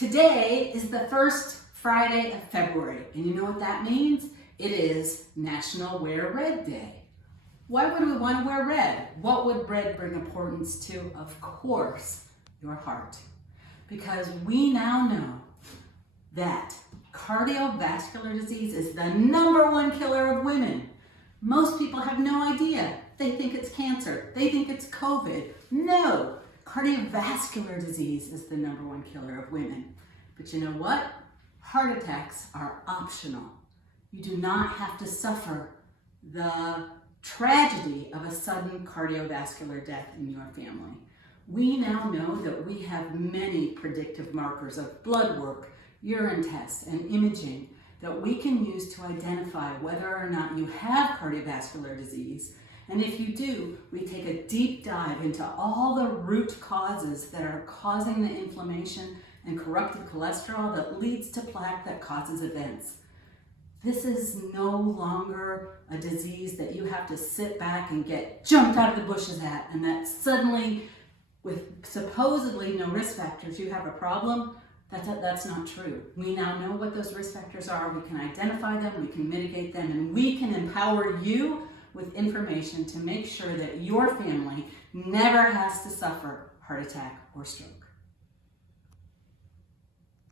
Today is the first Friday of February, and you know what that means? It is National Wear Red Day. Why would we want to wear red? What would red bring importance to? Of course, your heart. Because we now know that cardiovascular disease is the #1 killer of women. Most people have no idea. They think it's cancer. They think it's COVID. No, cardiovascular disease is the #1 killer of women. But you know what? Heart attacks are optional. You do not have to suffer the tragedy of a sudden cardiovascular death in your family. We now know that we have many predictive markers of blood work, urine tests, and imaging that we can use to identify whether or not you have cardiovascular disease. And if you do, we take a deep dive into all the root causes that are causing the inflammation and corrupted cholesterol that leads to plaque that causes events. This is no longer a disease that you have to sit back and get jumped out of the bushes at, and that suddenly, with supposedly no risk factors, you have a problem. That's not true. We now know what those risk factors are. We can identify them, we can mitigate them, and we can empower you with information to make sure that your family never has to suffer heart attack or stroke.